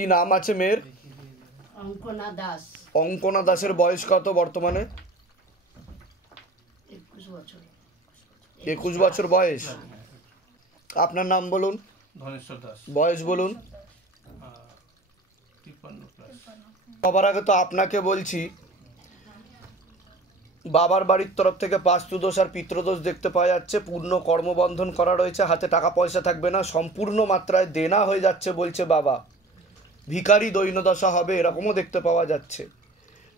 কি নাম আছে মেয়ের? অঙ্কনা দাস। অঙ্কনা দাসের বয়স কত বর্তমানে? 21 বছর। 21 বছর বয়স। আপনার নাম বলুন। ধনেশ্বর দাস। বয়স বলুন। 53+। সবার আগে তো আপনাকে বলছি, বাবার বাড়ির তরফ থেকে বাস্তুদোষ আর পিতৃদোষ দেখতে পাওয়া যাচ্ছে। পূর্ণ কর্মবন্ধন করা রয়েছে, হাতে টাকা পয়সা থাকবে না, সম্পূর্ণ মাত্রায় দেনা হয়ে যাচ্ছে বলছে বাবা। ভিখারি দৈন্যদশা হবে এরকমও দেখতে পাওয়া যাচ্ছে।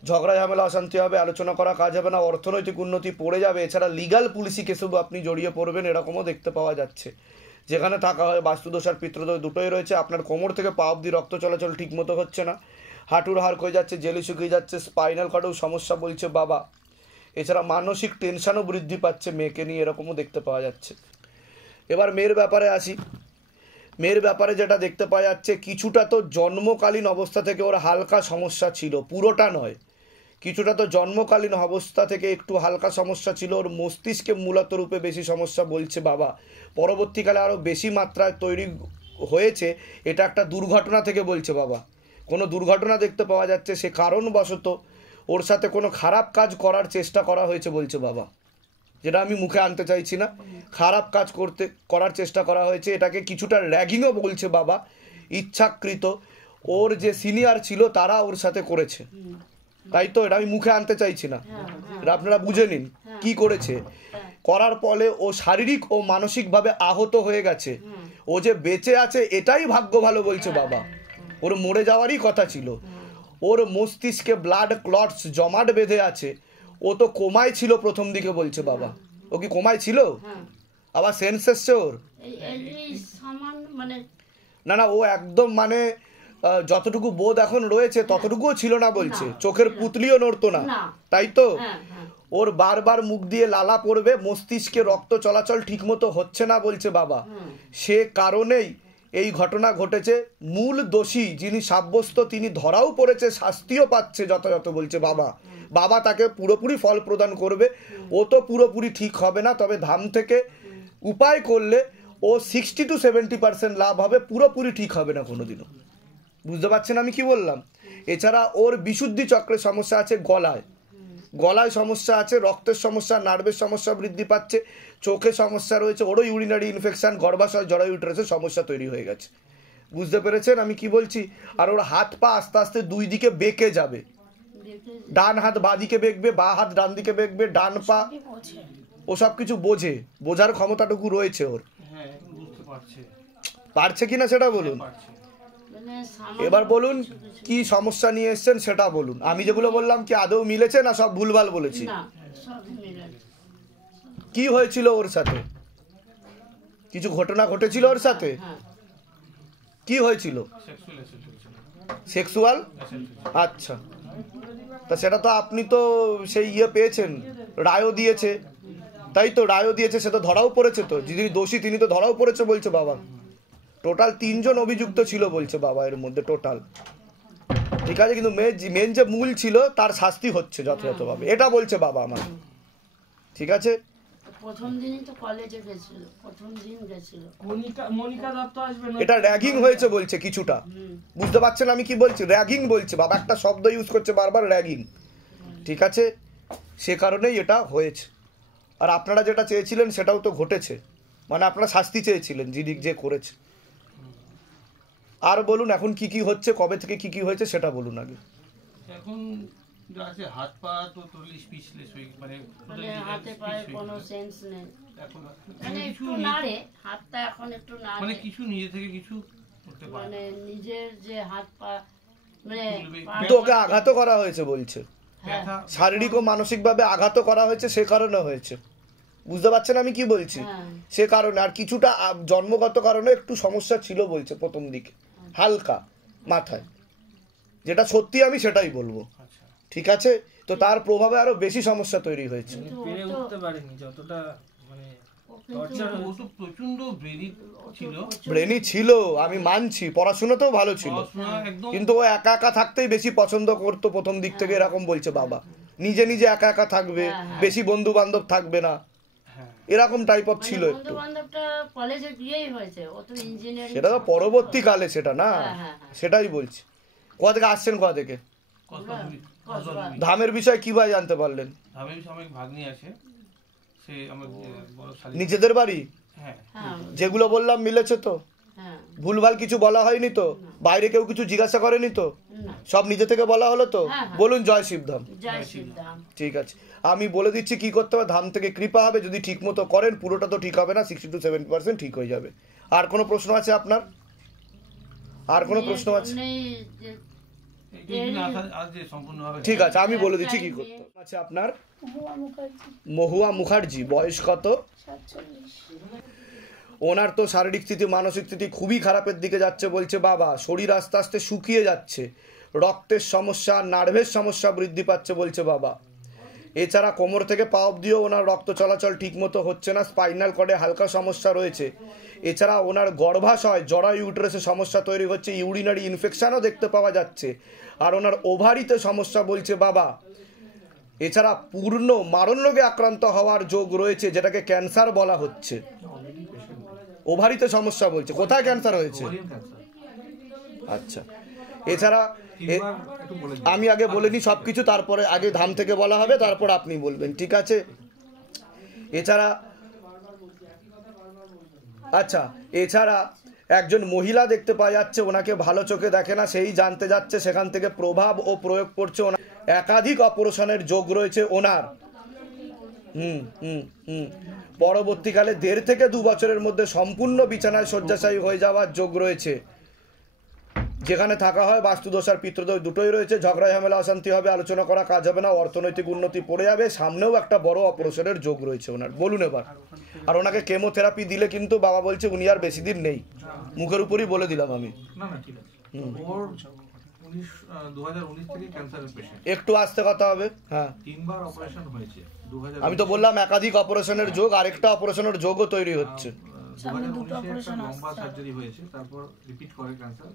ঝগড়া ঝামেলা অশান্তি হবে, আলোচনা করা কাজ হবে না, অর্থনৈতিক উন্নতি পড়ে যাবে। এছাড়া লিগাল পুলিশি কেসেও আপনি জড়িয়ে পড়বেন এরকমও দেখতে পাওয়া যাচ্ছে। যেখানে থাকা হয় বাস্তুদোষ আর পিতৃদোষ দুটোই রয়েছে। আপনার কোমর থেকে পা অবধি রক্ত চলাচল ঠিকমতো হচ্ছে না, হাঁটুর হাড় ক্ষয়ে যাচ্ছে, জেলি শুকিয়ে যাচ্ছে, স্পাইনাল কর্ডেও সমস্যা বলছে বাবা। এছাড়া মানসিক টেনশনও বৃদ্ধি পাচ্ছে মেয়েকে নিয়ে, এরকমও দেখতে পাওয়া যাচ্ছে। এবার মেয়ের ব্যাপারে আসি। মেয়ের ব্যাপারে যেটা দেখতে পাওয়া যাচ্ছে, কিছুটা তো জন্মকালীন অবস্থা থেকে ওর হালকা সমস্যা ছিল, পুরোটা নয়, কিছুটা তো জন্মকালীন অবস্থা থেকে একটু হালকা সমস্যা ছিল। ওর মস্তিষ্কে মূলত রূপে বেশি সমস্যা বলছে বাবা। পরবর্তীকালে আরও বেশি মাত্রায় তৈরি হয়েছে, এটা একটা দুর্ঘটনা থেকে বলছে বাবা। কোনো দুর্ঘটনা দেখতে পাওয়া যাচ্ছে, সে কারণবশত ওর সাথে কোনো খারাপ কাজ করার চেষ্টা করা হয়েছে বলছে বাবা। যেটা আমি মুখে আনতে চাইছি না, খারাপ কাজ করার চেষ্টা করা হয়েছে। এটাকে কিছুটা র্যাগিংও বলছে বাবা, ইচ্ছাকৃত। ওর যে সিনিয়র ছিল তারা ওর সাথে করেছে, তাই তো? এটা আমি মুখে আনতে চাইছি না, এটা আপনারা বুঝে নিন কি করেছে। করার ফলে ও শারীরিক ও মানসিকভাবে আহত হয়ে গেছে। ও যে বেঁচে আছে এটাই ভাগ্য ভালো বলছে বাবা, ওর মরে যাওয়ারই কথা ছিল। ওর মস্তিষ্কে ব্লাড ক্লটস জমাট বেঁধে আছে। ও তো কোমায় ছিল প্রথম দিকে বলছে বাবা। ও কি কোমায় ছিল? আবার সেন্স এসছে ওর? না না, ও একদম মানে যতটুকু বোধ এখন রয়েছে ততটুকুও ছিল না বলছে। চোখের পুতলিও নড়তো না, তাই তো? ওর বারবার মুখ দিয়ে লালা পড়বে, মস্তিষ্কে রক্ত চলাচল ঠিকমতো হচ্ছে না বলছে বাবা। সে কারণেই এই ঘটনা ঘটেছে। মূল দোষী যিনি সাব্যস্ত তিনি ধরাও পড়েছে, শাস্তিও পাচ্ছে যথাযথ বলছে বাবা। বাবা তাকে পুরোপুরি ফল প্রদান করবে। ও তো পুরোপুরি ঠিক হবে না, তবে ধাম থেকে উপায় করলে ও 60 to 70% লাভ হবে, পুরোপুরি ঠিক হবে না কোনোদিনও। বুঝতে পারছেন আমি কি বললাম? এছাড়া ওর বিশুদ্ধি চক্রের সমস্যা আছে, গলায় সমস্যা আছে, রক্তের সমস্যা, নার্ভের সমস্যা বৃদ্ধি পাচ্ছে, চোখে সমস্যা রয়েছে, ওরও ইউরিনারি ইনফেকশন, গর্ভাশয় জরায়ু ইউটেরাসের সমস্যা তৈরি হয়ে গেছে। বুঝতে পেরেছেন আমি কি বলছি? আর ওর হাত পা আস্তে আস্তে দুই দিকে বেঁকে যাবে, ডান হাত বাঁ দিকে বেঁকবে, বাঁ হাত ডান দিকে বেঁকবে, ডান পা, ও সব কিছু বোঝার ক্ষমতাটুকু রয়েছে ওর। পারছে কিনা সেটা বলুন। এবার বলুন কি সমস্যা নিয়ে এসছেন সেটা বলুন। আমি যেগুলো বললাম কি আদৌ মিলেছে না সব ভুলভাল বলেছি? কি হয়েছিল ওর সাথে? কিছু ঘটনা ঘটেছিল ওর সাথে? কি হয়েছিল? সেক্সুয়াল? আচ্ছা, তা সেটা তো আপনি তো সেই পেয়েছেন, রায়ও দিয়েছে, তাই তো? রায়ও দিয়েছে, সে তো ধরাও পড়েছে, তো যিনি দোষী তিনি তো ধরাও পড়েছে বলছে বাবা। টোটাল 3 জন অভিযুক্ত ছিল বলছে বাবা এর মধ্যে টোটাল, ঠিক আছে? কিন্তু মেন যে মূল ছিল তার শাস্তি হচ্ছে যথাযথভাবে, এটা বলছে বাবা আমার, ঠিক আছে? প্রথম দিনই তো কলেজে গেছিল, প্রথম দিন গেছিল। মনিকা দত্ত আসবে না, এটা র্যাগিং হয়েছে বলছে কিছুটা। বুঝতে পারছেন আমি কি বলছি? র্যাগিং বলছে বাবা, একটা শব্দ ইউজ করছে বারবার, র্যাগিং, ঠিক আছে? সে কারণেই এটা হয়েছে। আর আপনারা যেটা চেয়েছিলেন সেটাও তো ঘটেছে, মানে আপনারা শাস্তি চেয়েছিলেন যিনি যে করেছে। আর বলুন এখন কি কি হচ্ছে, কবে থেকে কি কি হয়েছে সেটা বলুন আগে। এখন আছে হাত পা তো তলিশ পিছলিশ হয়ে, মানে হাতে পায়ে কোনো সেন্স নেই, মানে একটু নাড়ে হাতটা, এখন একটু নাড়ে, মানে কিছু নিজে থেকে কিছু করতে পারে, মানে নিজের যে হাত পা, মানে তোকে আঘাত করা হয়েছে বলছে, শারীরিক ও মানসিক ভাবে আঘাত করা হয়েছে, সে কারণে হয়েছে। বুঝতে পারছেন আমি কি বলছি? সে কারণে, আর কিছুটা জন্মগত কারণে একটু সমস্যা ছিল বলছে প্রথম দিকে, হালকা মাথায়, যেটা সত্যি আমি সেটাই বলবো, ঠিক আছে? তো তার প্রভাবে আরো বেশি সমস্যা তৈরি হয়েছে। ব্রেনি ছিল, আমি মানছি, পড়াশোনাতেও ভালো ছিল, কিন্তু ও একা একা থাকতেই বেশি পছন্দ করতো প্রথম দিক থেকে, এরকম বলছে বাবা। নিজে নিজে একা একা থাকবে, বেশি বন্ধু বান্ধব থাকবে না, এরকম টাইপ অফ ছিল বন্ধু একটু। বান্ধবটা কলেজে বিয়েই হয়েছে, ও তো ইঞ্জিনিয়ারিং। সেটা তো পরবর্তীকালে সেটা না, হ্যাঁ, হ্যাঁ, হ্যাঁ। সেটাই বলছি। কোথা থেকে আসছেন, কোথা থেকে? কসবা। ধামের বিষয়ে কিভাবে জানতে পারলেন? ধামের সময় ভাগ্নি আছে, সে আমার বড় শালী। নিজেদের বাড়ি? হ্যাঁ, হ্যাঁ, যেগুলো বললাম মিলেছে তো? হ্যাঁ, ভুলভাল কিছু বলা হয়নি তো? বাইরে কেউ কিছু জিজ্ঞাসা করেনি তো? না, সব নিজে থেকে বলা হলো তো? হ্যাঁ, হ্যাঁ। বলুন জয় শিবধাম। জয় শ্রীরাম। ঠিক আছে, আমি বলে দিচ্ছি কি করতে হবে। ধাম থেকে কৃপা হবে, যদি ঠিক মতো করেন, পুরোটা তো ঠিক হবে না, 60 to 70% ঠিক হয়ে যাবে। আর কোনো প্রশ্ন আছে আপনার? আর কোনো প্রশ্ন আছে? এইগুলো আজ যে সম্পূর্ণ হবে। ঠিক আছে, আমি বলে দিচ্ছি কি করতে হবে। আছে আপনার? মহুয়া মুখার্জি। বয়স কত? 47। ওনার তো শারীরিক স্থিতি, মানসিক স্থিতি খুবই খারাপের দিকে যাচ্ছে বলছে বাবা। শরীর আস্তে আস্তে শুকিয়ে যাচ্ছে, রক্তের সমস্যা, নার্ভের সমস্যা বৃদ্ধি পাচ্ছে বলছে বাবা। এছাড়া কোমর থেকে পা অবধিও ওনার রক্ত চলাচল ঠিকমতো হচ্ছে না, স্পাইনাল কর্ডে হালকা সমস্যা রয়েছে। এছাড়া ওনার গর্ভাশয়, জরায়ু ইউটেরাসে সমস্যা তৈরি হচ্ছে, ইউরিনারি ইনফেকশনও দেখতে পাওয়া যাচ্ছে। আর ওনার ওভারিতে সমস্যা বলছে বাবা। এছাড়া পূর্ণ মারণ রোগে আক্রান্ত হওয়ার যোগ রয়েছে, যেটাকে ক্যান্সার বলা হচ্ছে। ওভারিতে সমস্যা বলছে। কোথায় ক্যান্সার হয়েছে? আচ্ছা, এছাড়া আমি আগে বলে নিই সব কিছু, তারপরে আগে ধাম থেকে বলা হবে, তারপর আপনি বলবেন, ঠিক আছে? এছাড়া আচ্ছা, এছাড়া একজন মহিলা দেখতে পাওয়া যাচ্ছে, ওনাকে ভালো চোখে দেখে না, সেই জানতে যাচ্ছে, সেখান থেকে প্রভাব ও প্রয়োগ করছে। ওনার একাধিক অপারেশনের যোগ রয়েছে ওনার। পরবর্তীকালে 1.5 থেকে 2 বছরের মধ্যে সম্পূর্ণ বিছানায় শয্যাশায়ী হয়ে যাওয়ার যোগ রয়েছে। যেখানে থাকা হয় বাস্তুদোষ আর পিতৃদোষ দুটোই রয়েছে। ঝগড়া ঝামেলা অশান্তি হবে, আলোচনা করা কাজ হবে না, অর্থনৈতিক উন্নতি পড়ে যাবে, সামনেও একটা বড় অপারেশনের যোগ রয়েছে ওনার। বলুন এবার। আর ওনাকে কেমোথেরাপি দিলে কিন্তু বাবা বলছে উনি আর বেশি দিন নেই, মুখের উপরই বলে দিলাম আমি। না না ঠিক আছে। ওর 2019 থেকে ক্যান্সারের পেশেন্ট, একটু আস্তে কথা হবে। হ্যাঁ, 3 বার অপারেশন হয়েছে। আমি তো বললাম একাধিক অপারেশনের যোগ, আরেকটা অপারেশনের যোগও তৈরি হচ্ছে। 2019 একটা লম্বা সার্জারি হয়েছে, তারপর রিপিট করে ক্যান্সার,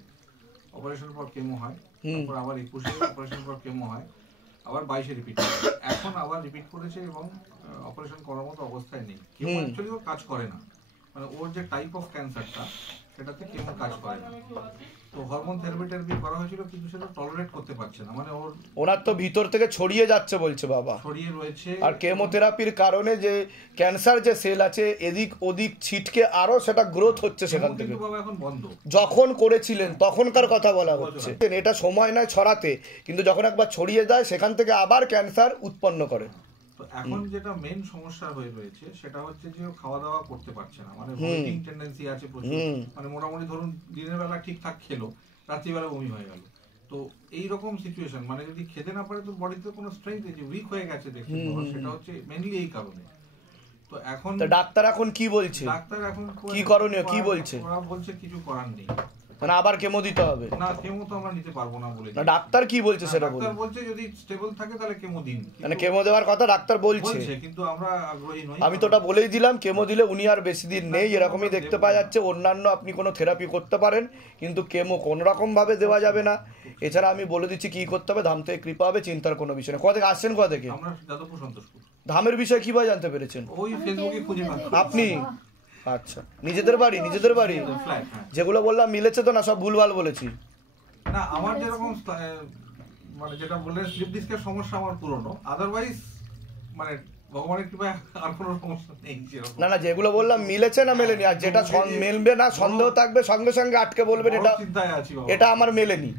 অপারেশন পর কেমো হয়, তারপর আবার 21 অপারেশন পর কেমো হয়, আবার 22 রিপিট করে, এখন আবার রিপিট করেছে এবং অপারেশন করার মতো অবস্থায় নেই। কেমো অ্যাকচুয়ালি ওর কাজ করে না, মানে ওর যে টাইপ অফ ক্যান্সারটা সেটাতে কেমো কাজ করে না। তো হরমোন থেরাপি করা হয়েছিল, কিন্তু সেটা টলারেট করতে পারছে না, মানে ওনার তো ভিতর থেকে ছড়িয়ে যাচ্ছে বলছে বাবা, ছড়িয়ে রয়েছে। আর কেমোথেরাপির কারণে যে ক্যান্সার যে সেল আছে এদিক ওদিক ছিটকে আরো সেটা গ্রোথ হচ্ছে সেখান থেকে। কিন্তু বাবা এখন বন্ধ। যখন করেছিলেন তখনকার কথা বলা হচ্ছে, এটা সময় নয় ছড়াতে, কিন্তু যখন একবার ছড়িয়ে যায় সেখান থেকে আবার ক্যান্সার উৎপন্ন করে। তো এখন যেটা মেইন সমস্যা হয়ে রয়েছে সেটা হচ্ছে যে খাওয়া দাওয়া করতে পারছে না, মানে ভমিটিং টেন্ডেন্সি আছে প্রচুর, মানে মোটামুটি ধরুন দিনের বেলা ঠিকঠাক খেলো, রাত্রিবেলা বমি হয়ে গেল। তো এই রকম সিচুয়েশন, মানে যদি খেতে না পারে তো বডিতে কোনো স্ট্রেংথ নেই, যে উইক হয়ে গেছে দেখুন, সেটা হচ্ছে মেইনলি এই কারণে। তো এখন ডাক্তার এখন কি বলছে? ডাক্তার এখন কি করণীয় কি বলছে? ওরা বলছে কিছু করার নেই, মানে আবার কেমো দিতে হবে। না কেমো তো আমরা নিতে পারবো না বলে। না ডাক্তার কি বলছে সেটা বলুন। ডাক্তার বলছে যদি স্টেবল থাকে তাহলে কেমো দিন, মানে কেমো দেওয়ার কথা ডাক্তার বলছে, কিন্তু আমরা আগ্রহী নই। আমি তো ওটা বলেই দিলাম, কেমো দিলে উনি আর বেশি দিন নেই, এরকমই দেখতে পাওয়া যাচ্ছে। অন্যান্য আপনি কোনো থেরাপি করতে পারেন, কিন্তু কেমো কোনো রকম ভাবে দেওয়া যাবে না। এছাড়া আমি বলে দিচ্ছি কি করতে হবে, ধাম থেকে কৃপা হবে, চিন্তার কোনো বিষয় নেই। কোথা থেকে আসছেন? কোথা থেকে? আমরা যাদবপুর সন্তোষপুর। ধামের বিষয়ে কিভাবে জানতে পেরেছেন? ওই ফেসবুকে খুঁজে পাচ্ছি। আপনি? আচ্ছা, নিজেদের বাড়ি? নিজেদের বাড়ি ফ্ল্যাট, হ্যাঁ। যেগুলো বললাম মিলেছে তো না? সব ভুলভাল বলেছি? না আমার যেরকম মানে যেটা বললেন স্লিপ ডিস্কের সমস্যা আমার পুরনো, আদারওয়াইজ মানে ভগবানের কৃপায় আর কোনো সমস্যা নেই সেরকম। না না, যেগুলো বললাম মিলেছে না মেলেনি, আর যেটা মেলবে না সন্দেহ থাকবে সঙ্গে সঙ্গে আটকে বলবেন এটা চিন্তায় আছি বাবা, এটা আমার মেলেনি।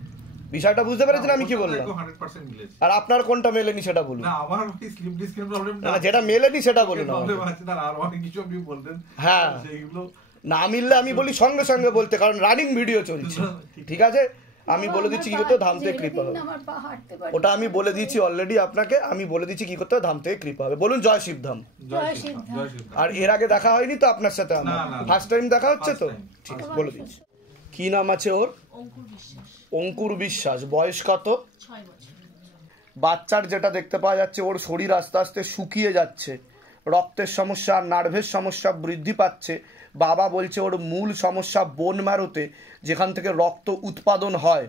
বিষয়টা বুঝতে পেরেছেন আমি কি বললাম? 100% মিলেছে। আর আপনার কোনটা মেলেনি সেটা বলুন। না আমার ওই স্লিপ ডিস্কের প্রবলেমটা, না যেটা মেলেনি সেটা বলুন। প্রবলেম আছে না, আর অনেক কিছু আপনি বলতেন, হ্যাঁ সেইগুলো না মিললে আমি বলি সঙ্গে সঙ্গে বলতে, কারণ রানিং ভিডিও চলছে। ঠিক আছে, আমি বলে দিচ্ছি কি করতে হবে, ধাম থেকে কৃপা হবে। ওটা আমি বলে দিয়েছি অলরেডি আপনাকে, আমি বলে দিচ্ছি কি করতে হবে, ধাম থেকে কৃপা হবে। বলুন জয় শিবধাম। জয় শিবধাম। আর এর আগে দেখা হয়নি তো আপনার সাথে আমার? না। ফার্স্ট টাইম দেখা হচ্ছে তো? First time. ঠিক আছে, বলে দিচ্ছি। কি নাম আছে ওর? অঙ্কুর বিশ্বাস। বয়স কত? 6 বছর। বাচ্চার যেটা দেখতে পাওয়া যাচ্ছে, ওর শরীর আস্তে আস্তে শুকিয়ে যাচ্ছে, রক্তের সমস্যা আর নার্ভের সমস্যা বৃদ্ধি পাচ্ছে। বাবা বলছে ওর মূল সমস্যা বোন ম্যারোতে, যেখান থেকে রক্ত উৎপাদন হয়।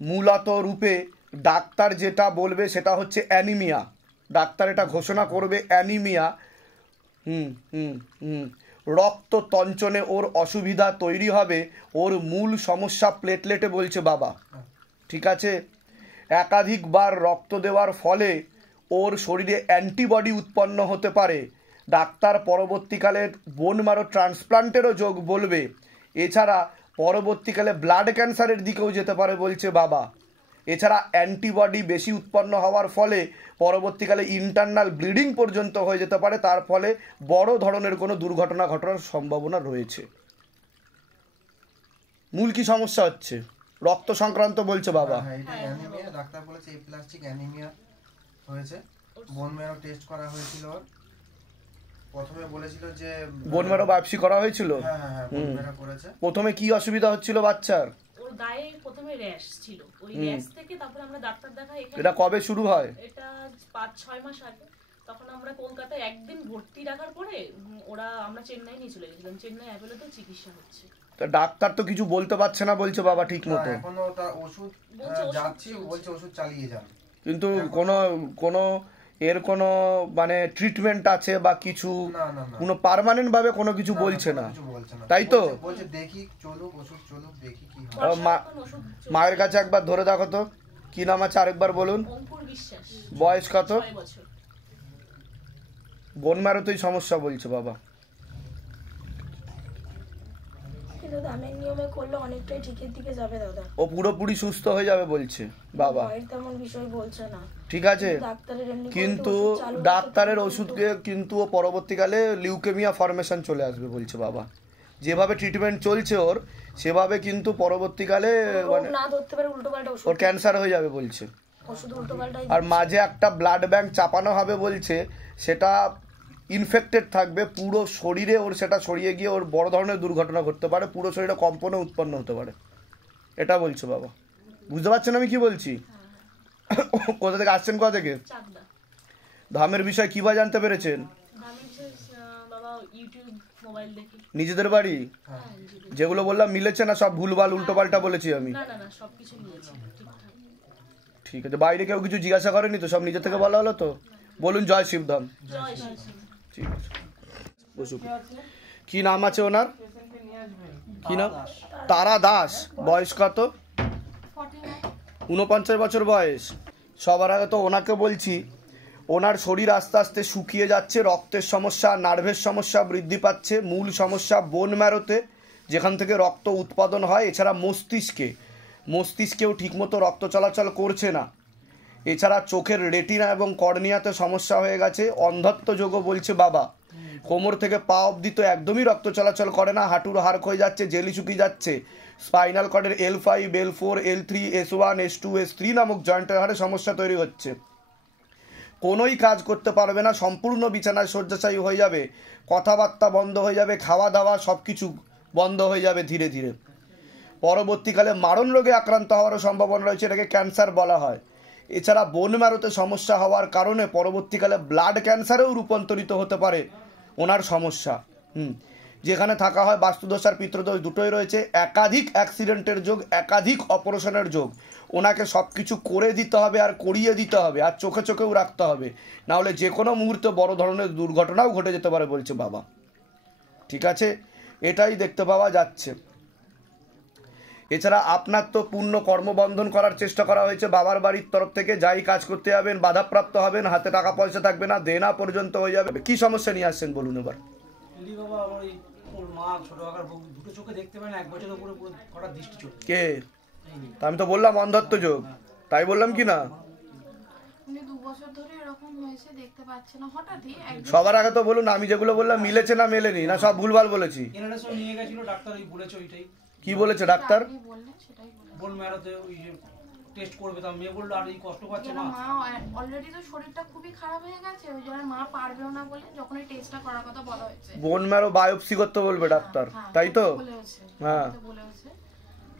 মূলত রূপে ডাক্তার যেটা বলবে সেটা হচ্ছে অ্যানিমিয়া। ডাক্তার এটা ঘোষণা করবে অ্যানিমিয়া, রক্ত তঞ্চনে ওর অসুবিধা তৈরি হবে, ওর মূল সমস্যা প্লেটলেটে বলছে বাবা। ঠিক আছে, একাধিকবার রক্ত দেওয়ার ফলে ওর শরীরে অ্যান্টিবডি উৎপন্ন হতে পারে। ডাক্তার পরবর্তীকালে বোন ম্যারো ট্রান্সপ্লান্টেরও যোগ বলবে। এছাড়া পরবর্তীকালে ব্লাড ক্যান্সারের দিকেও যেতে পারে বলছে বাবা। এছাড়া অ্যান্টিবডি বেশি উৎপন্ন হওয়ার ফলে পরবর্তীকালে ইন্টারনাল ব্লিডিং পর্যন্ত হয়ে যেতে পারে, তার ফলে বড় ধরনের কোনো দুর্ঘটনা ঘটার সম্ভাবনা রয়েছে। মূল কি সমস্যা হচ্ছে? রক্ত সংক্রান্ত বলছে বাবা। এটা অ্যানিমিয়া, ডাক্তার বলেছে এপ্লাস্টিক অ্যানিমিয়া হয়েছে। বোন ম্যারো টেস্ট করা হয়েছিল, ওর প্রথমে বলেছিল যে বোন ম্যারো বায়োপসি করা হয়েছিল। হ্যাঁ বোন ম্যারো করেছে। প্রথমে কি অসুবিধা হচ্ছিল বাচ্চার? ওর গায়ে প্রথমে র্যাশ ছিল, ওই র্যাশ থেকে তারপর আমরা ডাক্তার দেখাই। এটা কবে শুরু হয়? এটা 5-6 মাস আগে। তখন আমরা কলকাতায় একদিন ভর্তি রাখার পরে আমরা চেন্নাই নিয়ে চলে গেছিলাম। চেন্নাই অ্যাপোলোতে চিকিৎসা হচ্ছে। তা ডাক্তার তো কিছু বলতে পারছে না বলছে বাবা ঠিক মতো। এখনো তার ওষুধ যাচ্ছে, বলছে ওষুধ চালিয়ে যান, কিন্তু কোনো এর কোনো মানে ট্রিটমেন্ট আছে বা কিছু? কোনো পার্মানেন্ট ভাবে কোনো কিছু বলছে না, তাই তো? বলছে দেখি চলুক, ওষুধ চলুক, দেখি কি হয়। মায়ের কাছে একবার ধরে দেখো তো, কি নাম আছে আরেকবার বলুন। অঙ্কুর বিশ্বাস। বয়স কত? 6 বছর। বোন ম্যারোতেই সমস্যা বলছে বাবা। কিন্তু দামের নিয়মে করলে অনেকটাই ঠিকের দিকে যাবে দাদা। ও পুরোপুরি সুস্থ হয়ে যাবে বলছে বাবা। তেমন বিষয় বলছে না, ঠিক আছে, কিন্তু ডাক্তারের ওষুধকে কিন্তু ও পরবর্তীকালে লিউকেমিয়া ফর্মেশন চলে আসবে বলছে বাবা। যেভাবে ট্রিটমেন্ট চলছে ওর, সেভাবে কিন্তু পরবর্তীকালে মানে না ধরতে পারে উল্টোপাল্টা ওষুধ, ওর ক্যান্সার হয়ে যাবে বলছে। ওষুধ উল্টোপাল্টাই। আর মাঝে একটা ব্লাড ব্যাংক চাপানো হবে বলছে, সেটা ইনফেক্টেড থাকবে পুরো শরীরে, ওর সেটা ছড়িয়ে গিয়ে ওর বড় ধরনের দুর্ঘটনা ঘটতে পারে, পুরো শরীরে কম্পনও উৎপন্ন হতে পারে, এটা বলছে বাবা। বুঝতে পারছেন আমি কি বলছি? কোথা থেকে আসছেন, কোথা থেকে? চাকদা। ধামের বিষয় কিভাবে জানতে পেরেছেন? ধামের বিষয় বাবা ইউটিউব মোবাইল দেখে। নিজেদের বাড়ি? যেগুলো বললাম মিলেছে না? সব ভুলভাল উল্টোপাল্টা বলেছি আমি? না না না, সবকিছু মিলেছে ঠিকঠাক। ঠিক আছে, বাইরে কেউ কিছু জিজ্ঞাসা করেনি তো? সব নিজে থেকে বলা হলো তো? বলুন জয় শিবধাম। জয় শ্রী। ঠিক আছে, বসুন। কি নাম আছে ওনার? কি নাম? তারা দাস। বয়স কত? 49 বছর বয়স। সবার আগে তো ওনাকে বলছি, ওনার শরীর আস্তে আস্তে শুকিয়ে যাচ্ছে, রক্তের সমস্যা, নার্ভের সমস্যা বৃদ্ধি পাচ্ছে। মূল সমস্যা বোন ম্যারোতে, যেখান থেকে রক্ত উৎপাদন হয়। এছাড়া মস্তিষ্কেও ঠিকমতো রক্ত চলাচল করছে না। এছাড়া চোখের রেটিনা এবং কর্নিয়াতে সমস্যা হয়ে গেছে। অন্ধত্ব যোগও বলছে বাবা। কোমর থেকে পা অবধি তো একদমই রক্ত চলাচল করে না, হাঁটুর হাড় ক্ষয়ে যাচ্ছে, জেলি শুকিয়ে যাচ্ছে। Spinal কর্ডের L5, L4, L3, S1, S2, S3 নামক জয়েন্টের হাড়ে সমস্যা তৈরি হচ্ছে। কোনোই কাজ করতে পারবে না, সম্পূর্ণ বিছানায় শয্যাশায়ী হয়ে যাবে, কথাবার্তা বন্ধ হয়ে যাবে, খাওয়া দাওয়া সব কিছু বন্ধ হয়ে যাবে ধীরে ধীরে। পরবর্তীকালে মারণ রোগে আক্রান্ত হওয়ারও সম্ভাবনা রয়েছে, এটাকে ক্যান্সার বলা হয়। এছাড়া বোন ম্যারোতে সমস্যা হওয়ার কারণে পরবর্তীকালে ব্লাড ক্যান্সারেও রূপান্তরিত হতে পারে ওনার সমস্যা। যেখানে থাকা হয় বাস্তুদোষ আর পিতৃদোষ দুটোই রয়েছে। একাধিক অ্যাক্সিডেন্টের যোগ, একাধিক অপারেশনের যোগ। ওনাকে সব কিছু করে দিতে হবে আর করিয়ে দিতে হবে, আর চোখে চোখেও রাখতে হবে, নাহলে যে কোনো মুহূর্তে বড় ধরনের দুর্ঘটনাও ঘটে যেতে পারে বলছে বাবা। ঠিক আছে, এটাই দেখতে পাওয়া যাচ্ছে। এছাড়া আপনার তো পূর্ণ কর্মবন্ধন করার চেষ্টা করা হয়েছে বাবার বাড়ির তরফ থেকে। যাই কাজ করতে যাবেন বাধাপ্রাপ্ত হবেন, হাতে টাকা পয়সা থাকবে না, দেনা পর্যন্ত হয়ে যাবে। কি সমস্যা নিয়ে আসছেন বলুন এবার? বাবা আমার ওর মা ছোট আকার দুটো চোখে দেখতে পায় না, 1 বছরের উপরে পুরো হঠাৎ দৃষ্টি চোখ। কে? তা আমি তো বললাম অন্ধত্ব যোগ, তাই বললাম কি না? উনি 2 বছর ধরে এরকম হয়েছে, দেখতে পাচ্ছে না, হঠাৎই সবার আগে তো বলুন আমি যেগুলো বললাম মিলেছে না মেলেনি, না সব ভুলভাল বলেছি? এনারেসও নিয়ে গেছিল ডাক্তার, ওই বলেছে ওইটাই। কি বলেছে ডাক্তার? আপনি বললেন সেটাই বলেন। বোন ম্যারোতে ওই যে টেস্ট করবে, তা মেয়ে বললো আর এই কষ্ট পাচ্ছে মা মা। অলরেডি তো শরীরটা খুবই খারাপ হয়ে গেছে, ওই জন্য মা পারবেও না বলে যখন এই টেস্টটা করার কথা বলা হয়েছে। বোন ম্যারো বায়োপসি করতে বলবে ডাক্তার, তাই তো? হ্যাঁ বলেছে।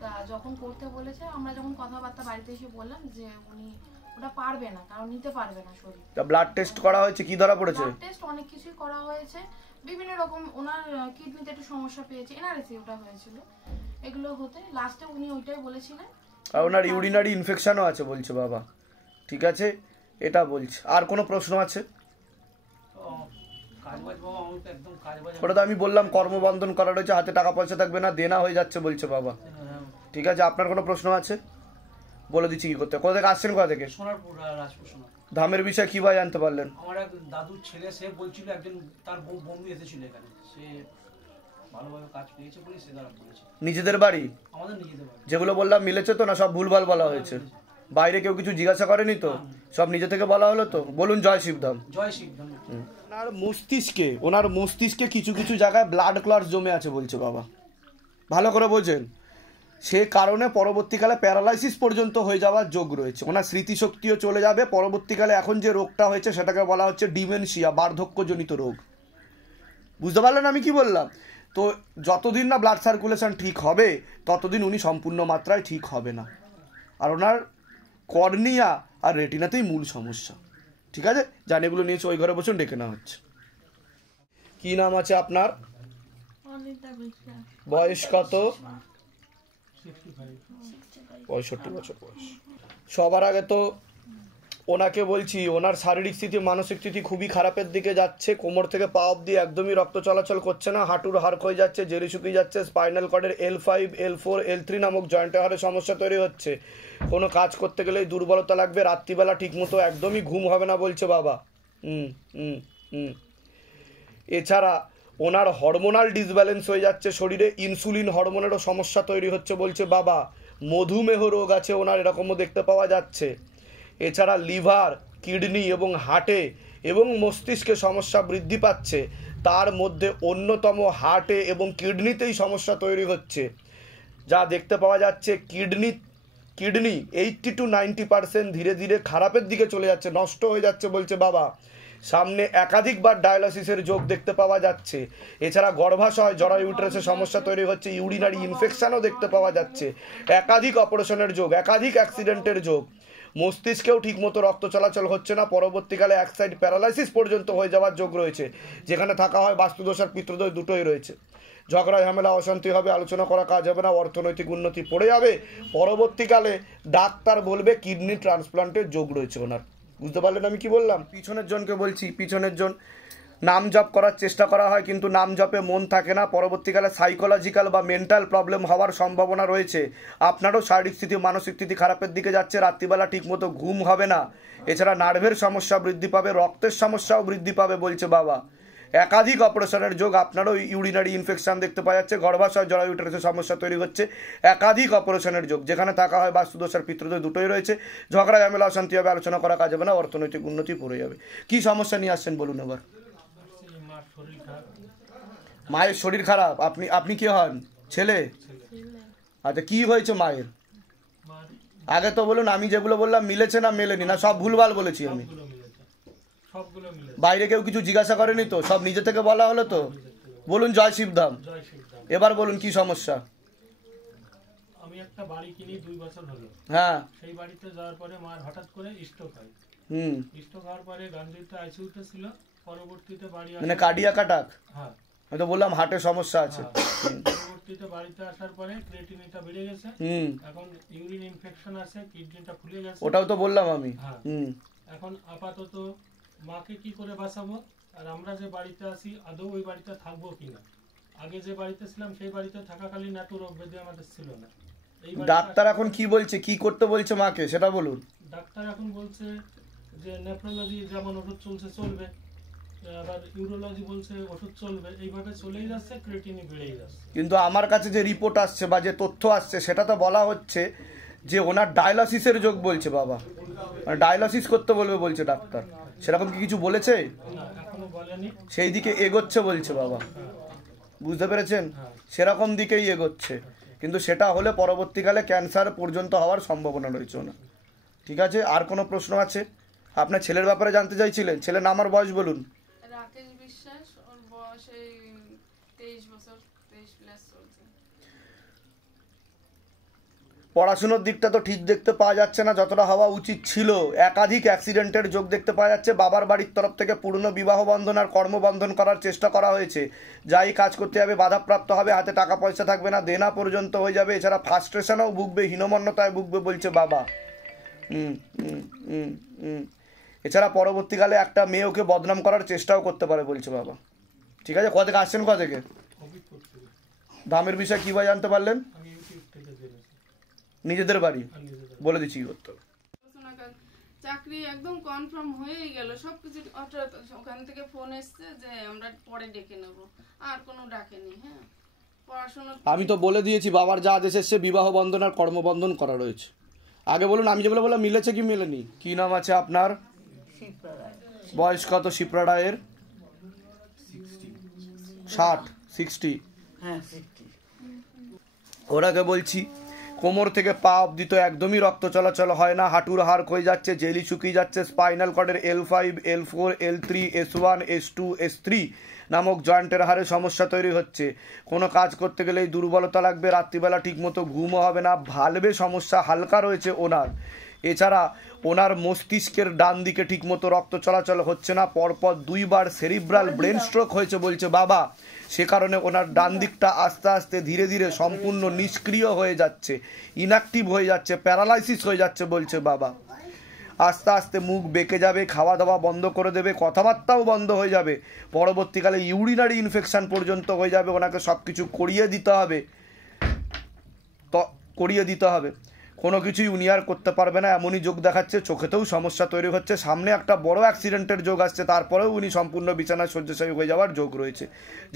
তা যখন করতে বলেছে, আমরা যখন কথাবার্তা বাড়িতে এসে বললাম যে উনি ওটা পারবে না, কারণ নিতে পারবে না শরীর। তা ব্লাড টেস্ট করা হয়েছে, কি ধরা পড়েছে? ব্লাড টেস্ট অনেক কিছুই করা হয়েছে, বিভিন্ন রকম। ওনার কিডনিতে একটু সমস্যা পেয়েছে, এনআরএসি ওটা হয়েছিল। এগুলো হতে লাস্টে উনি ওইটাই বলেছিলেন। আর ওনার ইউরিনারি ইনফেকশনও আছে বলছে বাবা। ঠিক আছে, এটা বলছে। আর কোনো প্রশ্ন আছে? কাজবাজ বাবা, আমার তো একদম কাজবাজ। ওটা তো আমি বললাম কর্মবন্ধন করা রয়েছে, হাতে টাকা পয়সা থাকবে না, দেনা হয়ে যাচ্ছে বলছে বাবা। ঠিক আছে, আপনার কোনো প্রশ্ন আছে? বলে দিচ্ছি কি করতে। কোথা থেকে আসছেন? কোথা থেকে? সোনারপুর, রাজপুর সোনারপুর। ধামের বিষয়ে কীভাবে জানতে পারলেন? আমার এক দাদুর ছেলে, সে বলছিল একজন তার বন্ধু এসেছিল এখানে, সে ভালোভাবে কাজ পেয়েছে বলে সে দ্বারা বলেছে। নিজেদের বাড়ি? আমাদের নিজেদের বাড়ি। যেগুলো বললাম মিলেছে তো, না সব ভুলভাল বলা হয়েছে? বাইরে কেউ কিছু জিজ্ঞাসা করেনি তো? সব নিজে থেকে বলা হলো তো? বলুন জয় শিবধাম। জয় শিবধাম। ওনার মস্তিষ্কে কিছু কিছু জায়গায় ব্লাড ক্লট জমে আছে বলছে বাবা, ভালো করে বোঝেন। সে কারণে পরবর্তীকালে প্যারালাইসিস পর্যন্ত হয়ে যাওয়ার যোগ রয়েছে। ওনার স্মৃতিশক্তিও চলে যাবে পরবর্তীকালে। এখন যে রোগটা হয়েছে সেটাকে বলা হচ্ছে ডিমেনশিয়া, বার্ধক্যজনিত রোগ। বুঝতে পারলেন আমি কি বললাম? তো যতদিন না ব্লাড সার্কুলেশন ঠিক হবে ততদিন উনি সম্পূর্ণ মাত্রায় ঠিক হবে না। আর ওনার কর্নিয়া আর রেটিনাতেই মূল সমস্যা। ঠিক আছে, জান এগুলো নিয়েছে, ওই ঘরে বসুন, ডেকে নেওয়া হচ্ছে। কি নাম আছে আপনার? বয়স কত? 65 বছর বয়স। সবার আগে তো ওনাকে বলছি, ওনার শারীরিক স্থিতি মানসিক স্থিতি খুবই খারাপের দিকে যাচ্ছে। কোমর থেকে পা অবধি একদমই রক্ত চলাচল করছে না, হাঁটুর হাড় ক্ষয়ে যাচ্ছে, জেরি শুকিয়ে যাচ্ছে, স্পাইনাল কর্ডের L5, L4, L3 নামক জয়েন্টের হাড়ে সমস্যা তৈরি হচ্ছে। কোনো কাজ করতে গেলেই দুর্বলতা লাগবে, রাত্রিবেলা ঠিকমতো একদমই ঘুম হবে না বলছে বাবা। এছাড়া ওনার হরমোনাল ডিসব্যালেন্স হয়ে যাচ্ছে, শরীরে ইনসুলিন হরমোনেরও সমস্যা তৈরি হচ্ছে বলছে বাবা। মধুমেহ রোগ আছে ওনার, এরকমও দেখতে পাওয়া যাচ্ছে। এছাড়া লিভার, কিডনি এবং হার্টে এবং মস্তিষ্কে সমস্যা বৃদ্ধি পাচ্ছে। তার মধ্যে অন্যতম হার্টে এবং কিডনিতেই সমস্যা তৈরি হচ্ছে। যা দেখতে পাওয়া যাচ্ছে কিডনি 80 to 90% ধীরে ধীরে খারাপের দিকে চলে যাচ্ছে, নষ্ট হয়ে যাচ্ছে বলছে বাবা। সামনে একাধিকবার ডায়ালিসিসের যোগ দেখতে পাওয়া যাচ্ছে। এছাড়া গর্ভাশয়, জরায়ু ইউটেরাসে সমস্যা তৈরি হচ্ছে, ইউরিনারি ইনফেকশনও দেখতে পাওয়া যাচ্ছে, একাধিক অপারেশনের যোগ, একাধিক অ্যাক্সিডেন্টের যোগ। মস্তিষ্কেও ঠিকমতো রক্ত চলাচল হচ্ছে না, পরবর্তীকালে এক সাইড প্যারালাইসিস পর্যন্ত হয়ে যাওয়ার যোগ রয়েছে। যেখানে থাকা হয় বাস্তুদোষ আর পিতৃদোষ দুটোই রয়েছে। ঝগড়া ঝামেলা অশান্তি হবে, আলোচনা করা কাজ হবে না, অর্থনৈতিক উন্নতি পড়ে যাবে। পরবর্তীকালে ডাক্তার বলবে কিডনি ট্রান্সপ্লান্টের যোগ রয়েছে ওনার। বুঝতে পারলেন আমি কি বললাম? পিছনের জনকে বলছি, পিছনের জন নাম জপ করার চেষ্টা করা হয় কিন্তু নাম জপে মন থাকে না, পরবর্তীকালে সাইকোলজিক্যাল বা মেন্টাল প্রবলেম হওয়ার সম্ভাবনা রয়েছে। আপনারও শারীরিক স্থিতি মানসিক স্থিতি খারাপের দিকে যাচ্ছে, রাত্রিবেলা ঠিকমতো ঘুম হবে না। এছাড়া নার্ভের সমস্যা বৃদ্ধি পাবে, রক্তের সমস্যাও বৃদ্ধি পাবে বলছে বাবা। একাধিক অপারেশনের যোগ, আপনারও ইউরিনারি ইনফেকশন দেখতে পাওয়া যাচ্ছে, গর্ভাশয় জরায়ু ইউটেরাসে সমস্যা তৈরি হচ্ছে, একাধিক অপারেশনের যোগ। যেখানে থাকা হয় বাস্তুদোষ আর পিতৃদোষ দুটোই রয়েছে। ঝগড়া ঝামেলা অশান্তি হবে, আলোচনা করা কাজ হবে না, অর্থনৈতিক উন্নতি পড়ে যাবে। কি সমস্যা নিয়ে আসছেন বলুন এবার? মায়ের শরীর খারাপ। আপনি কি হন? ছেলে? আচ্ছা, কি হয়েছে মায়ের? আগে তো বলুন, আমি যেগুলো বললাম মিলেছে না মেলেনি, না সব ভুলভাল বলেছি আমি? বাইরে কেউ কিছু জিজ্ঞাসা করেনি তো? সব নিজে থেকে বলা হলো তো? বলুন জয় শিবধাম। এবার বলুন কি সমস্যা? আমি একটা বাড়ি কিনি 2 বছর হলো। হ্যাঁ। সেই বাড়িতে যাওয়ার পরে মার হঠাৎ করে স্ট্রোক হয়। স্ট্রোক হওয়ার পরে গান্ধীতে আইসিইউতে ছিল, পরবর্তীতে বাড়ি মানে কার্ডিয়াক অ্যাটাক? হ্যাঁ। আমি তো বললাম হার্টের সমস্যা আছে। পরবর্তীতে বাড়িতে আসার পরে ক্রিয়েটিনিনটা বেড়ে গেছে, এখন ইউরিন ইনফেকশন আছে, কিডনিটা ফুলে গেছে। ওটাও তো বললাম আমি। এখন আপাতত মাকে কি করে বাঁচাবো, আর আমরা যে বাড়িতে আছি আদৌ ওই বাড়িতে থাকবো কিনা? আগে যে বাড়িতে ছিলাম সেই বাড়িতে থাকাকালীন এত রোগ ব্যাধি আমাদের ছিল না। ডাক্তার এখন কি বলছে, কি করতে বলছে মাকে সেটা বলুন। ডাক্তার এখন বলছে যে নেফ্রোলজি যেমন ওষুধ চলছে চলবে, আবার ইউরোলজি বলছে ওষুধ চলবে, এইভাবে চলেই যাচ্ছে, ক্রিয়েটিনিন বেড়েই যাচ্ছে। কিন্তু আমার কাছে যে রিপোর্ট আসছে বা যে তথ্য আসছে সেটা তো বলা হচ্ছে যে ওনার ডায়ালিসিসের যোগ বলছে বাবা, মানে ডায়ালিসিস করতে বলবে বলছে ডাক্তার। সেরকম কি কিছু বলেছে? সেই দিকে এগোচ্ছে বলছে বাবা, বুঝতে পেরেছেন? সেরকম দিকেই এগোচ্ছে, কিন্তু সেটা হলে পরবর্তীকালে ক্যান্সার পর্যন্ত হওয়ার সম্ভাবনা রয়েছে না। ঠিক আছে, আর কোনো প্রশ্ন আছে? আপনার ছেলের ব্যাপারে জানতে চাইছিলেন? ছেলের নাম আর বয়স বলুন। রাকেশ বিশ্বাস, ওর বয়স 23 বছর, 23 প্লাস চলছে। পড়াশোনার দিকটা তো ঠিক দেখতে পাওয়া যাচ্ছে না যতটা হওয়া উচিত ছিল। একাধিক অ্যাক্সিডেন্টের যোগ দেখতে পাওয়া যাচ্ছে। বাবার বাড়ির তরফ থেকে পূর্ণ বিবাহ বন্ধন আর কর্মবন্ধন করার চেষ্টা করা হয়েছে। যাই কাজ করতে যাবে বাধাপ্রাপ্ত হবে, হাতে টাকা পয়সা থাকবে না, দেনা পর্যন্ত হয়ে যাবে। এছাড়া ফ্রাস্ট্রেশনও ভুগবে, হীনমন্যতায় ভুগবে বলছে বাবা। এছাড়া পরবর্তীকালে একটা মেয়ে ওকে বদনাম করার চেষ্টাও করতে পারে বলছে বাবা। ঠিক আছে, কোথা থেকে আসছেন, কোথা থেকে? দামের বিষয়ে কী ভাই জানতে পারলেন? আমি ইউটিউব থেকে জেনেছি। নিজেদের বাড়ি বলে দিচ্ছি কি করতে হবে। চাকরি একদম কনফার্ম হয়েই গেল, সবকিছু হঠাৎ ওখান থেকে ফোন এসছে যে আমরা পরে ডেকে নেব, আর কোনো ডাকেনি। হ্যাঁ, পড়াশোনা আমি তো বলে দিয়েছি বাবার যা আদেশ এসছে বিবাহ বন্ধন আর কর্মবন্ধন করা রয়েছে। আগে বলুন, আমি যেগুলো বললাম মিলেছে কি মেলেনি? কি নাম আছে আপনার? বয়স কত শিপ্রা রায়ের? 60। ওরাকে বলছি কোমর থেকে পা অবধি তো একদমই রক্ত চলাচল হয় না, হাঁটুর হাড় ক্ষয়ে যাচ্ছে, জেলি শুকিয়ে যাচ্ছে, spinal কর্ডের L5, L4, L3, S1, S2, S3 নামক জয়েন্টের হাড়ে সমস্যা তৈরি হচ্ছে। কোনো কাজ করতে গেলেই দুর্বলতা লাগবে, রাত্রিবেলা ঠিকমতো ঘুমও হবে না, ভালভে সমস্যা হালকা রয়েছে ওনার। এছাড়া ওনার মস্তিষ্কের ডান দিকে ঠিকমতো রক্ত চলাচল হচ্ছে না, পরপর 2 বার সেরিব্রাল ব্রেন স্ট্রোক হয়েছে বলছে বাবা। সে কারণে ওনার ডান দিকটা আস্তে আস্তে ধীরে ধীরে সম্পূর্ণ নিষ্ক্রিয় হয়ে যাচ্ছে, ইনঅ্যাক্টিভ হয়ে যাচ্ছে, প্যারালাইসিস হয়ে যাচ্ছে বলছে বাবা। আস্তে আস্তে মুখ বেঁকে যাবে, খাওয়া দাওয়া বন্ধ করে দেবে, কথাবার্তাও বন্ধ হয়ে যাবে, পরবর্তীকালে ইউরিনারি ইনফেকশন পর্যন্ত হয়ে যাবে। ওনাকে সব কিছু করিয়ে দিতে হবে। কোনো কিছুই উনি আর করতে পারবে না এমনই যোগ দেখাচ্ছে। চোখেতেও সমস্যা তৈরি হচ্ছে, সামনে একটা বড় অ্যাক্সিডেন্টের যোগ আসছে, তারপরেও উনি সম্পূর্ণ বিছানায় শয্যাশায়ী হয়ে যাওয়ার যোগ রয়েছে।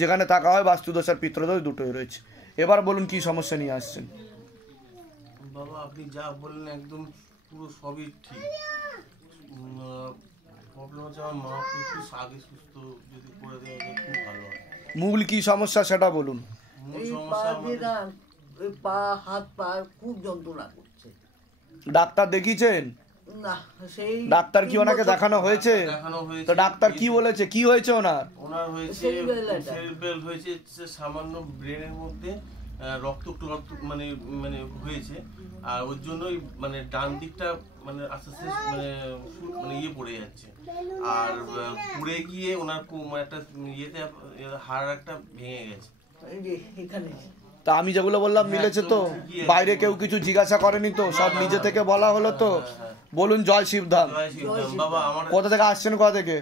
যেখানে থাকা হয় বাস্তুদোষ আর পিতৃদোষ দুটোই রয়েছে। এবার বলুন কি সমস্যা নিয়ে আসছেন? বাবা আপনি যা বললেন একদম পুরো সবই ঠিক। প্রবলেম হচ্ছে আমার মা একটু আগে সুস্থ যদি করে দেওয়া যায় খুব ভালো হয়। মূল কি সমস্যা সেটা বলুন। মূল সমস্যা পা হাত পা খুব যন্ত্রণা করছে। ডাক্তার দেখিয়েছেন? না, সেই ডাক্তার কি ওনাকে দেখানো হয়েছে? তো ডাক্তার কি বলেছে, কি হয়েছে ওনার? ওনার হয়েছে সেরিব্রাল হয়েছে, সামান্য ব্রেনের মধ্যে রক্ত ক্লট মানে হয়েছে, আর ওর জন্যই মানে ডান দিকটা মানে আস্তে আস্তে মানে ইয়ে পড়ে যাচ্ছে, আর পুড়ে গিয়ে ওনার একটা ইয়েতে হাড় একটা ভেঙে গেছে। তা আমি যেগুলো বললাম মিলেছে তো? বাইরে কেউ কিছু জিজ্ঞাসা করেনি তো? সব নিজে থেকে বলা হলো তো? বলুন জয় শিবধাম। কোথা থেকে আসছেন, কোথা থেকে?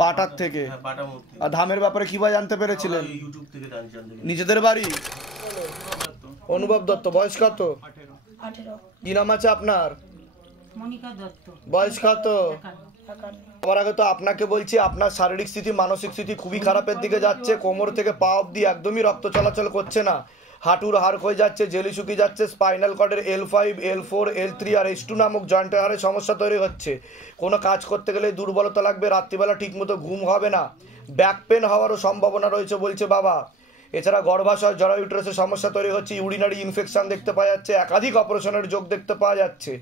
বাটার থেকে। আর ধামের ব্যাপারে কি ভাই জানতে পেরেছিলেন? নিজেদের বাড়ি? অনুভব দত্ত। বয়স কত? 18। কি নাম আছে আপনার? মনিকা দত্ত। বয়স কত? সবার আগে তো আপনাকে বলছি আপনার শারীরিক স্থিতি মানসিক স্থিতি খুবই খারাপের দিকে যাচ্ছে। কোমর থেকে পা অবধি একদমই রক্ত চলাচল করছে না, হাঁটুর হাড় ক্ষয়ে যাচ্ছে, জেলি শুকিয়ে যাচ্ছে, স্পাইনাল কর্ডের L5, L4, L3 আর S2 নামক জয়েন্টের হাড়ে সমস্যা তৈরি হচ্ছে। কোনো কাজ করতে গেলে দুর্বলতা লাগবে, রাত্রিবেলা ঠিকমতো ঘুম হবে না, ব্যাক পেন হওয়ারও সম্ভাবনা রয়েছে বলছে বাবা। এছাড়া গর্ভাশয় জরা ইউটেরাসের সমস্যা তৈরি হচ্ছে, ইউরিনারি ইনফেকশন দেখতে পাওয়া যাচ্ছে, একাধিক অপারেশনের যোগ দেখতে পাওয়া যাচ্ছে।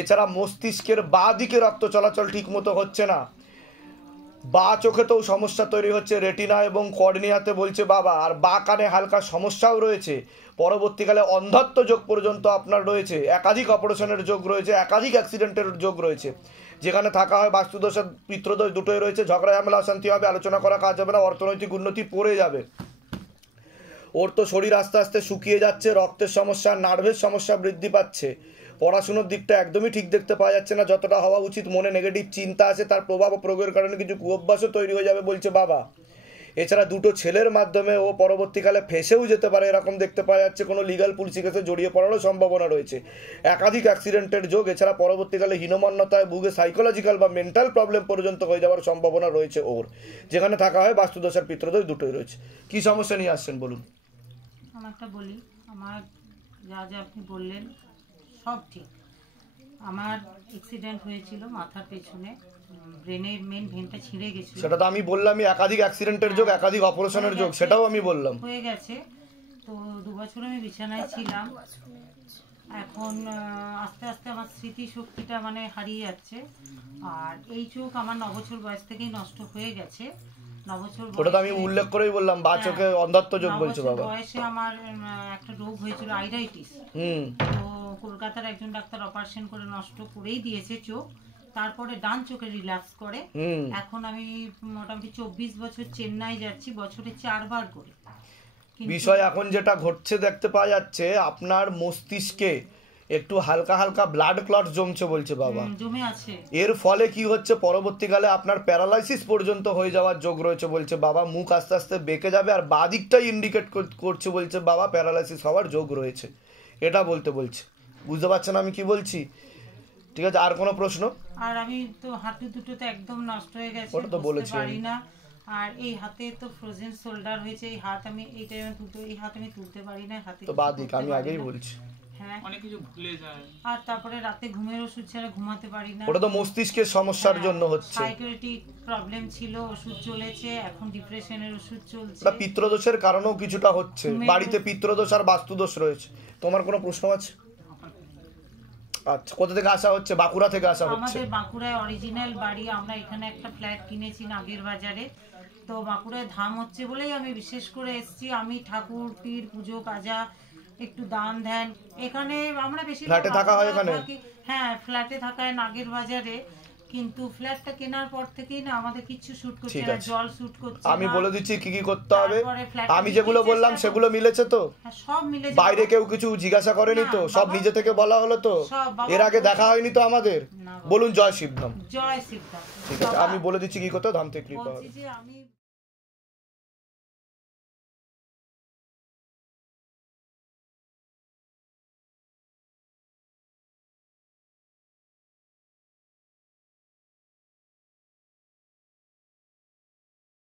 এছাড়া মস্তিষ্কের বাঁ দিকে রক্ত চলাচল ঠিকমতো হচ্ছে না, বা চোখেতেও সমস্যা তৈরি হচ্ছে, রেটিনা এবং কর্নিয়াতে বলছে বাবা। আর বা কানে হালকা সমস্যাও রয়েছে, পরবর্তীকালে অন্ধত্ব যোগ পর্যন্ত আপনার রয়েছে, একাধিক অপারেশনের যোগ রয়েছে, একাধিক অ্যাক্সিডেন্টের যোগ রয়েছে। যেখানে থাকা হয় বাস্তুদোষ আর পিতৃদোষ দুটোই রয়েছে। ঝগড়া ঝামেলা অশান্তি হবে, আলোচনা করা কাজ হবে না, অর্থনৈতিক উন্নতি পড়ে যাবে। ওর তো শরীর আস্তে আস্তে শুকিয়ে যাচ্ছে, রক্তের সমস্যা, নার্ভের সমস্যা বৃদ্ধি পাচ্ছে, পড়াশুনোর দিকটা একদমই ঠিক দেখতে পাওয়া যাচ্ছে না যতটা হওয়া উচিত, মনে নেগেটিভ চিন্তা আছে, তার প্রভাব ও প্রয়োগের কারণে কিছু কুঅভ্যাসও তৈরি হয়ে যাবে বলছে বাবা। এছাড়া দুটো ছেলের মাধ্যমে ও পরবর্তীকালে ফেসেও যেতে পারে এরকম দেখতে পাওয়া যাচ্ছে, কোনো লিগাল পুলিশি কেসে জড়িয়ে পড়ারও সম্ভাবনা রয়েছে, একাধিক অ্যাক্সিডেন্টের যোগ। এছাড়া পরবর্তীকালে হীনমন্যতায় ভুগে সাইকোলজিক্যাল বা মেন্টাল প্রবলেম পর্যন্ত হয়ে যাওয়ার সম্ভাবনা রয়েছে ওর। যেখানে থাকা হয় বাস্তুদোষ আর পিতৃদোষ দুটোই রয়েছে। কি সমস্যা নিয়ে আসছেন বলুন? আমারটা বলি, আমার যা যা আপনি বললেন সব ঠিক। আমার অ্যাক্সিডেন্ট হয়েছিল মাথার পেছনে, ব্রেনের মেন ভেনটা ছিঁড়ে গেছিল। সেটা তো আমি বললামই, একাধিক অ্যাক্সিডেন্টের যোগ, একাধিক অপারেশনের যোগ, সেটাও আমি বললাম হয়ে গেছে। তো 2 বছর আমি বিছানায় ছিলাম। এখন আস্তে আস্তে আমার স্মৃতি শক্তিটা মানে হারিয়ে যাচ্ছে। আর এই চোখ আমার 9 বছর বয়স থেকেই নষ্ট হয়ে গেছে। 9 বছর ওটা তো আমি উল্লেখ করেই বললাম, বা চোখে অন্ধত্ব যোগ বলছো বাবা। বয়সে আমার একটা রোগ হয়েছিল, আইরাইটিস। তো কলকাতার একজন ডাক্তার অপারেশন করে নষ্ট করেই দিয়েছে চোখ। তারপরে ডান চোখে রিল্যাক্স করে। এখন আমি মোটামুটি 24 বছর চেন্নাই যাচ্ছি, বছরে 4 বার করে। বিষয় এখন যেটা ঘটছে দেখতে পাওয়া যাচ্ছে, আপনার মস্তিষ্কে একটু হালকা হালকা ব্লাড ক্লট জমছে বলছে বাবা, জমে আছে। এর ফলে কি হচ্ছে পরবর্তীকালে আপনার প্যারালাইসিস পর্যন্ত হয়ে যাওয়ার যোগ রয়েছে বলছে বাবা, মুখ আস্তে আস্তে বেঁকে যাবে আর বাঁ দিকটাই ইন্ডিকেট করছে বলছে বাবা প্যারালাইসিস হওয়ার যোগ রয়েছে, এটা বলছে। বুঝতে পারছেন আমি কি বলছি? ঠিক আছে, আর কোনো প্রশ্ন? আর আমি তো হাঁটু দুটো তো একদম নষ্ট হয়ে গেছে, ওটা তো বলেছি পারি না। আর এই হাতে তো ফ্রোজেন শোল্ডার হয়েছে, এই হাত আমি এই হাত আমি তুলতে পারি না, হাতে তো বাঁ দিক আমি আগেই বলছি। হ্যাঁ, অনেক কিছু ভুলে যায়। আর তারপরে রাতে ঘুমের ওষুধ ছাড়া ঘুমাতে পারি না, ওটা তো মস্তিষ্কের সমস্যার জন্য হচ্ছে। সাইকিয়াট্রিক প্রবলেম ছিল, ওষুধ চলেছে, এখন ডিপ্রেশনের ওষুধ চলছে। ওটা পিত্রদোষের কারণেও কিছুটা হচ্ছে, বাড়িতে পিত্রদোষ আর বাস্তুদোষ রয়েছে। তোমার কোনো প্রশ্ন আছে? আচ্ছা, কোথা থেকে আসা হচ্ছে? বাঁকুড়া থেকে আসা হচ্ছে। আমাদের বাঁকুড়ায় অরিজিনাল বাড়ি, আমরা এখানে একটা ফ্ল্যাট কিনেছি নাগের বাজারে। তো বাঁকুড়ায় ধাম হচ্ছে বলেই আমি বিশেষ করে এসেছি। আমি ঠাকুর পীর পুজো কাজা একটু দান ধ্যান, এখানে আমরা বেশি ফ্ল্যাটে থাকা হয় এখানে? হ্যাঁ, ফ্ল্যাটে থাকা হয় নাগের বাজারে, কিন্তু ফ্ল্যাটটা কেনার পর থেকেই না আমাদের কিছু শুট করছে না, জল শুট করছে না। আমি বলে দিচ্ছি কি কি করতে হবে। আমি যেগুলো বললাম সেগুলো মিলেছে তো? সব মিলেছে। বাইরে কেউ কিছু জিজ্ঞাসা করেনি তো? সব নিজে থেকে বলা হলো তো? এর আগে দেখা হয়নি তো আমাদের? বলুন জয় শিবধাম। জয় শিবধাম। ঠিক আছে, আমি বলে দিচ্ছি কি করতে, ধাম থেকে কৃপা হবে। আমি